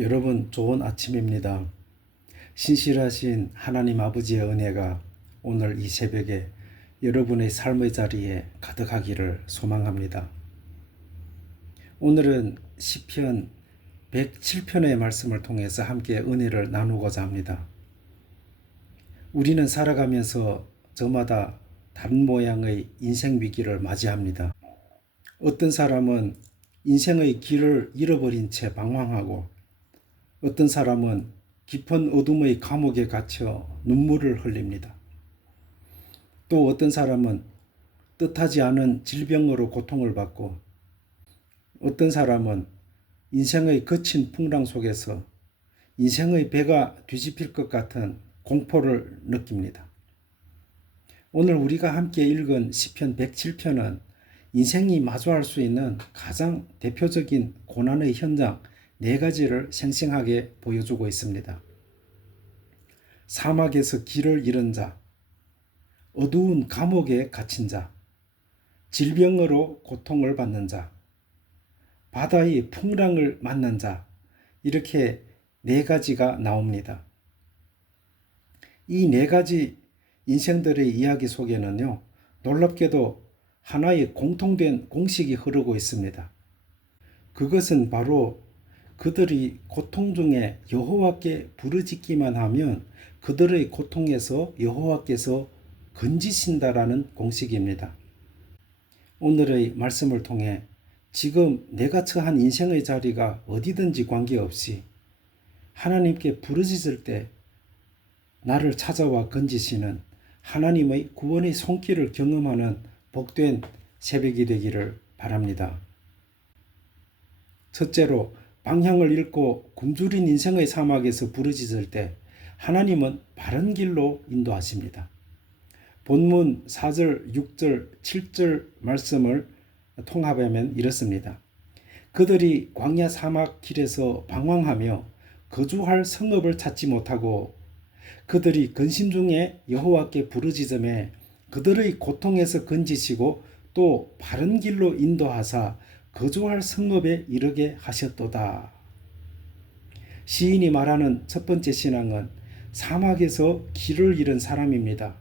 여러분 좋은 아침입니다. 신실하신 하나님 아버지의 은혜가 오늘 이 새벽에 여러분의 삶의 자리에 가득하기를 소망합니다. 오늘은 시편 107편의 말씀을 통해서 함께 은혜를 나누고자 합니다. 우리는 살아가면서 저마다 다른 모양의 인생 위기를 맞이합니다. 어떤 사람은 인생의 길을 잃어버린 채 방황하고, 어떤 사람은 깊은 어둠의 감옥에 갇혀 눈물을 흘립니다. 또 어떤 사람은 뜻하지 않은 질병으로 고통을 받고, 어떤 사람은 인생의 거친 풍랑 속에서 인생의 배가 뒤집힐 것 같은 공포를 느낍니다. 오늘 우리가 함께 읽은 시편 107편은 인생이 마주할 수 있는 가장 대표적인 고난의 현장 4가지를 생생하게 보여주고 있습니다. 사막에서 길을 잃은 자, 어두운 감옥에 갇힌 자, 질병으로 고통을 받는 자, 바다의 풍랑을 만난 자, 이렇게 4가지가 나옵니다. 이 4가지 인생들의 이야기 속에는요, 놀랍게도 하나의 공통된 공식이 흐르고 있습니다. 그것은 바로 그들이 고통 중에 여호와께 부르짖기만 하면 그들의 고통에서 여호와께서 건지신다라는 공식입니다. 오늘의 말씀을 통해 지금 내가 처한 인생의 자리가 어디든지 관계없이 하나님께 부르짖을 때 나를 찾아와 건지시는 하나님의 구원의 손길을 경험하는 복된 새벽이 되기를 바랍니다. 첫째로, 방향을 잃고 굶주린 인생의 사막에서 부르짖을 때 하나님은 바른 길로 인도하십니다. 본문 4절, 6절, 7절 말씀을 통합하면 이렇습니다. 그들이 광야 사막 길에서 방황하며 거주할 성읍을 찾지 못하고 그들이 근심 중에 여호와께 부르짖음에 그들의 고통에서 건지시고 또 바른 길로 인도하사 거주할 성읍에 이르게 하셨도다. 시인이 말하는 첫 번째 신앙은 사막에서 길을 잃은 사람입니다.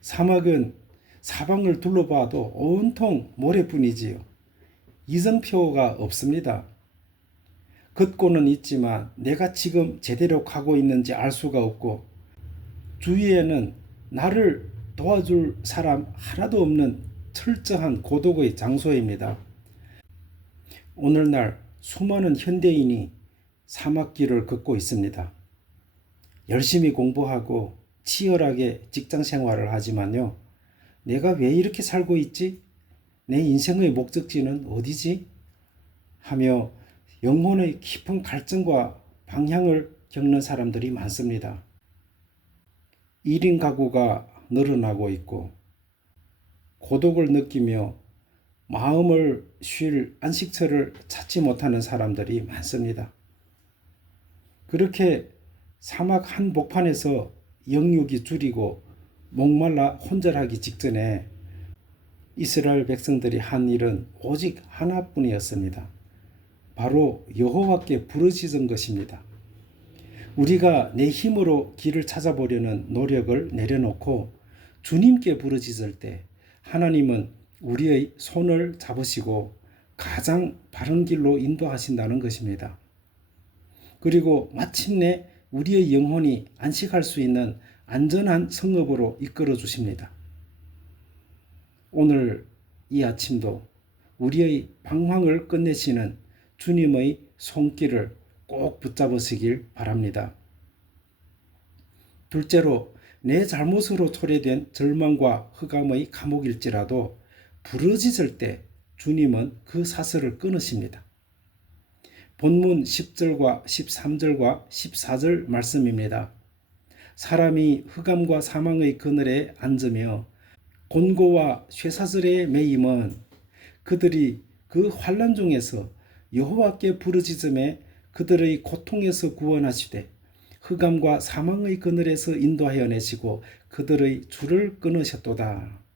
사막은 사방을 둘러봐도 온통 모래뿐이지요. 이정표가 없습니다. 걷고는 있지만 내가 지금 제대로 가고 있는지 알 수가 없고, 주위에는 나를 도와줄 사람 하나도 없는 철저한 고독의 장소입니다. 오늘날 수많은 현대인이 사막길을 걷고 있습니다. 열심히 공부하고 치열하게 직장 생활을 하지만요, 내가 왜 이렇게 살고 있지? 내 인생의 목적지는 어디지? 하며 영혼의 깊은 갈증과 방향을 겪는 사람들이 많습니다. 1인 가구가 늘어나고 있고, 고독을 느끼며 마음을 쉴 안식처를 찾지 못하는 사람들이 많습니다. 그렇게 사막 한복판에서 영육이 줄이고 목말라 혼절하기 직전에 이스라엘 백성들이 한 일은 오직 하나뿐이었습니다. 바로 여호와께 부르짖은 것입니다. 우리가 내 힘으로 길을 찾아보려는 노력을 내려놓고 주님께 부르짖을 때 하나님은 우리의 손을 잡으시고 가장 바른 길로 인도하신다는 것입니다. 그리고 마침내 우리의 영혼이 안식할 수 있는 안전한 성읍으로 이끌어 주십니다. 오늘 이 아침도 우리의 방황을 끝내시는 주님의 손길을 꼭 붙잡으시길 바랍니다. 둘째로, 내 잘못으로 초래된 절망과 흑암의 감옥일지라도 부르짖을 때 주님은 그 사슬을 끊으십니다. 본문 10절과 13절과 14절 말씀입니다. 사람이 흑암과 사망의 그늘에 앉으며 곤고와 쇠사슬에 매임은 그들이 그 환난 중에서 여호와께 부르짖음에 그들의 고통에서 구원하시되 흑암과 사망의 그늘에서 인도하여 내시고 그들의 줄을 끊으셨도다.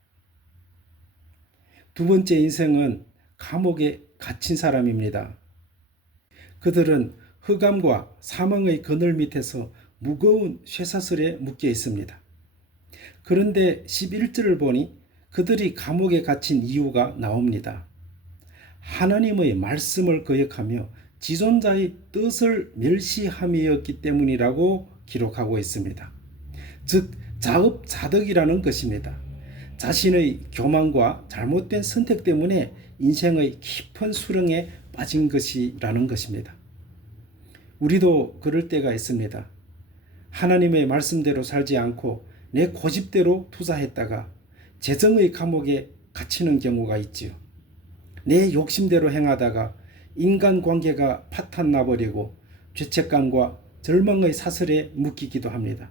두 번째 인생은 감옥에 갇힌 사람입니다. 그들은 흑암과 사망의 그늘 밑에서 무거운 쇠사슬에 묶여 있습니다. 그런데 11절을 보니 그들이 감옥에 갇힌 이유가 나옵니다. 하나님의 말씀을 거역하며 지존자의 뜻을 멸시함이었기 때문이라고 기록하고 있습니다. 즉 자업자득이라는 것입니다. 자신의 교만과 잘못된 선택 때문에 인생의 깊은 수렁에 빠진 것이라는 것입니다. 우리도 그럴 때가 있습니다. 하나님의 말씀대로 살지 않고 내 고집대로 투자했다가 재정의 감옥에 갇히는 경우가 있지요. 내 욕심대로 행하다가 인간관계가 파탄나버리고 죄책감과 절망의 사슬에 묶이기도 합니다.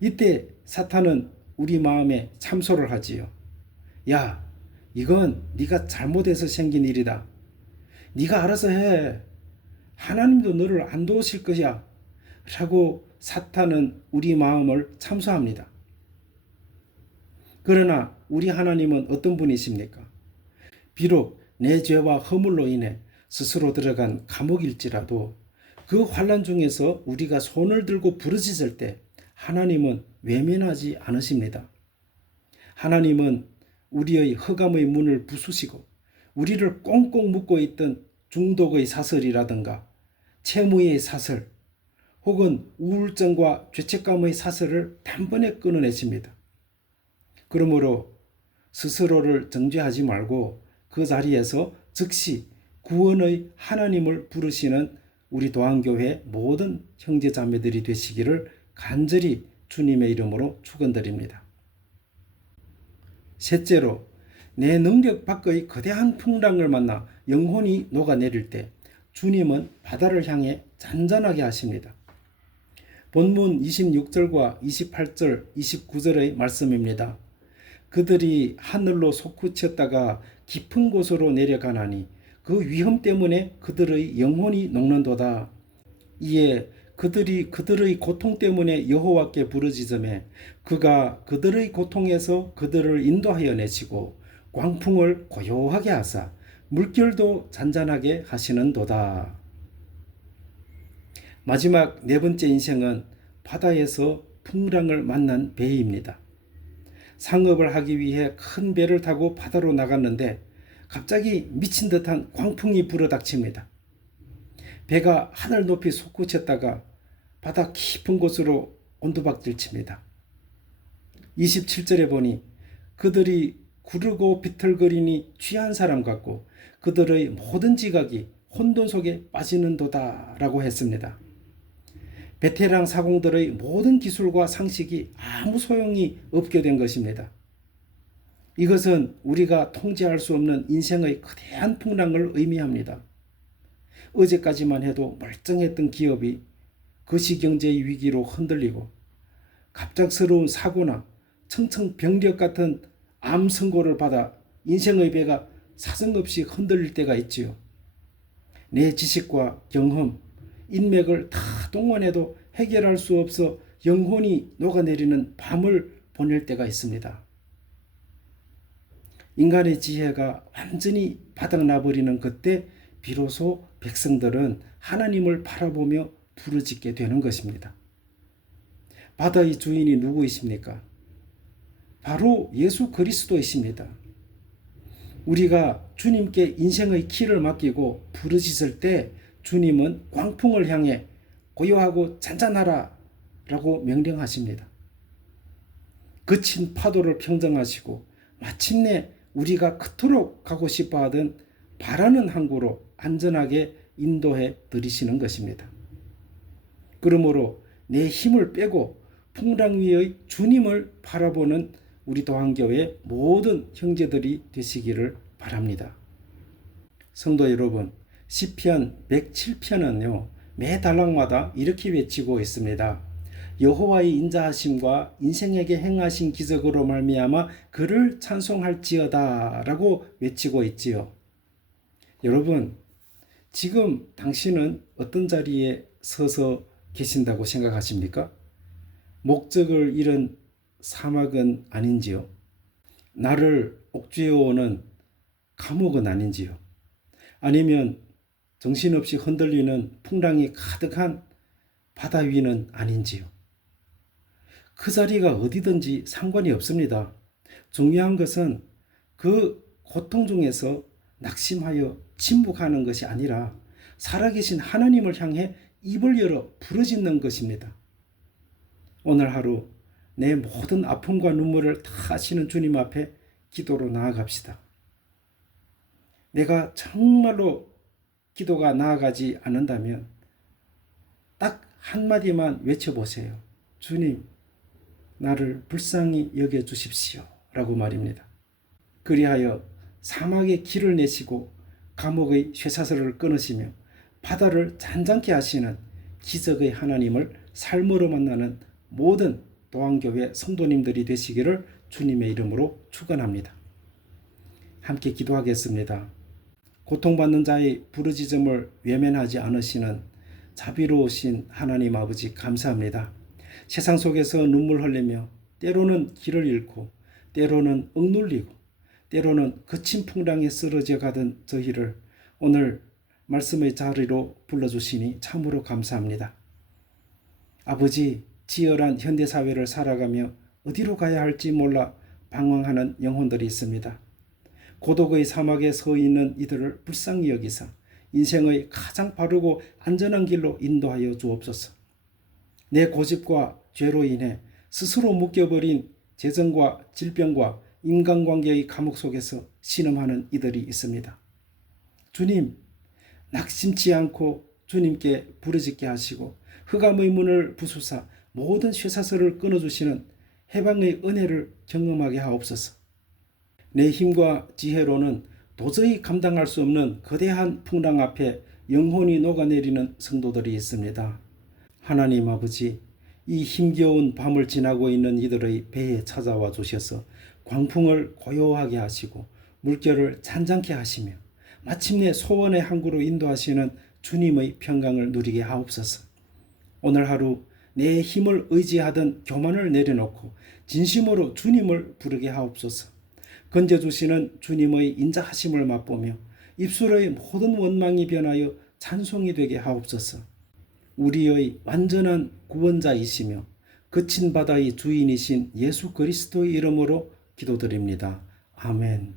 이때 사탄은 우리 마음에 참소를 하지요. 야, 이건 네가 잘못해서 생긴 일이다. 네가 알아서 해. 하나님도 너를 안 도우실 것이야. 라고 사탄은 우리 마음을 참소합니다. 그러나 우리 하나님은 어떤 분이십니까? 비록 내 죄와 허물로 인해 스스로 들어간 감옥일지라도 그 환난 중에서 우리가 손을 들고 부르짖을 때 하나님은 외면하지 않으십니다. 하나님은 우리의 흑암의 문을 부수시고 우리를 꽁꽁 묶고 있던 중독의 사슬이라든가 채무의 사슬 혹은 우울증과 죄책감의 사슬을 단번에 끊어내십니다. 그러므로 스스로를 정죄하지 말고 그 자리에서 즉시 구원의 하나님을 부르시는 우리 도안교회 모든 형제자매들이 되시기를 간절히 주님의 이름으로 축원드립니다. 셋째로, 내 능력 밖의 거대한 풍랑을 만나 영혼이 녹아내릴 때 주님은 바다를 향해 잔잔하게 하십니다. 본문 26절과 28절, 29절의 말씀입니다. 그들이 하늘로 솟구쳤다가 깊은 곳으로 내려가나니 그 위험 때문에 그들의 영혼이 녹는도다. 이에 그들이 그들의 고통 때문에 여호와께 부르짖으매 그가 그들의 고통에서 그들을 인도하여 내시고 광풍을 고요하게 하사 물결도 잔잔하게 하시는도다. 마지막 네 번째 인생은 바다에서 풍랑을 만난 배입니다. 상업을 하기 위해 큰 배를 타고 바다로 나갔는데 갑자기 미친 듯한 광풍이 불어닥칩니다. 배가 하늘 높이 솟구쳤다가 바다 깊은 곳으로 곤두박질 칩니다. 27절에 보니 그들이 구르고 비틀거리니 취한 사람 같고 그들의 모든 지각이 혼돈 속에 빠지는도다 라고 했습니다. 베테랑 사공들의 모든 기술과 상식이 아무 소용이 없게 된 것입니다. 이것은 우리가 통제할 수 없는 인생의 거대한 풍랑을 의미합니다. 어제까지만 해도 멀쩡했던 기업이 거시경제의 위기로 흔들리고 갑작스러운 사고나 청천벽력 같은 암 선고를 받아 인생의 배가 사정없이 흔들릴 때가 있지요. 내 지식과 경험, 인맥을 다 동원해도 해결할 수 없어 영혼이 녹아내리는 밤을 보낼 때가 있습니다. 인간의 지혜가 완전히 바닥나버리는 그때 비로소 백성들은 하나님을 바라보며 부르짖게 되는 것입니다. 바다의 주인이 누구이십니까? 바로 예수 그리스도이십니다. 우리가 주님께 인생의 키를 맡기고 부르짖을 때 주님은 광풍을 향해 고요하고 잔잔하라 라고 명령하십니다. 거친 파도를 평정하시고 마침내 우리가 그토록 가고 싶어하던 바라는 항구로 안전하게 인도해 드리시는 것입니다. 그러므로 내 힘을 빼고 풍랑 위의 주님을 바라보는 우리 도안교회 모든 형제들이 되시기를 바랍니다. 성도 여러분, 시편 107편은요 매 단락마다 이렇게 외치고 있습니다. 여호와의 인자하심과 인생에게 행하신 기적으로 말미암아 그를 찬송할지어다 라고 외치고 있지요. 여러분, 지금 당신은 어떤 자리에 서서 계신다고 생각하십니까? 목적을 잃은 사막은 아닌지요? 나를 옥죄어오는 감옥은 아닌지요? 아니면 정신없이 흔들리는 풍랑이 가득한 바다 위는 아닌지요. 그 자리가 어디든지 상관이 없습니다. 중요한 것은 그 고통 중에서 낙심하여 침묵하는 것이 아니라 살아계신 하나님을 향해 입을 열어 부르짖는 것입니다. 오늘 하루 내 모든 아픔과 눈물을 다 아시는 주님 앞에 기도로 나아갑시다. 내가 정말로 기도가 나아가지 않는다면 딱 한마디만 외쳐보세요. 주님, 나를 불쌍히 여겨주십시오. 라고 말입니다. 그리하여 사막에 길을 내시고 감옥의 쇠사슬을 끊으시며 바다를 잔잔케 하시는 기적의 하나님을 삶으로 만나는 모든 도안교회 성도님들이 되시기를 주님의 이름으로 축원합니다. 함께 기도하겠습니다. 고통받는 자의 부르짖음을 외면하지 않으시는 자비로우신 하나님 아버지 감사합니다. 세상 속에서 눈물 흘리며 때로는 길을 잃고 때로는 억눌리고 때로는 거친 풍랑에 쓰러져 가던 저희를 오늘 말씀의 자리로 불러주시니 참으로 감사합니다. 아버지, 치열한 현대사회를 살아가며 어디로 가야 할지 몰라 방황하는 영혼들이 있습니다. 고독의 사막에 서 있는 이들을 불쌍히 여기사 인생의 가장 바르고 안전한 길로 인도하여 주옵소서. 내 고집과 죄로 인해 스스로 묶여버린 재정과 질병과 인간관계의 감옥 속에서 신음하는 이들이 있습니다. 주님, 낙심치 않고 주님께 부르짖게 하시고 흑암의 문을 부수사 모든 쇠사슬을 끊어주시는 해방의 은혜를 경험하게 하옵소서. 내 힘과 지혜로는 도저히 감당할 수 없는 거대한 풍랑 앞에 영혼이 녹아내리는 성도들이 있습니다. 하나님 아버지, 이 힘겨운 밤을 지나고 있는 이들의 배에 찾아와 주셔서 광풍을 고요하게 하시고 물결을 잔잔케 하시며 마침내 소원의 항구로 인도하시는 주님의 평강을 누리게 하옵소서. 오늘 하루 내 힘을 의지하던 교만을 내려놓고 진심으로 주님을 부르게 하옵소서. 건져주시는 주님의 인자하심을 맛보며 입술의 모든 원망이 변하여 찬송이 되게 하옵소서. 우리의 완전한 구원자이시며 거친 바다의 주인이신 예수 그리스도의 이름으로 기도드립니다. 아멘.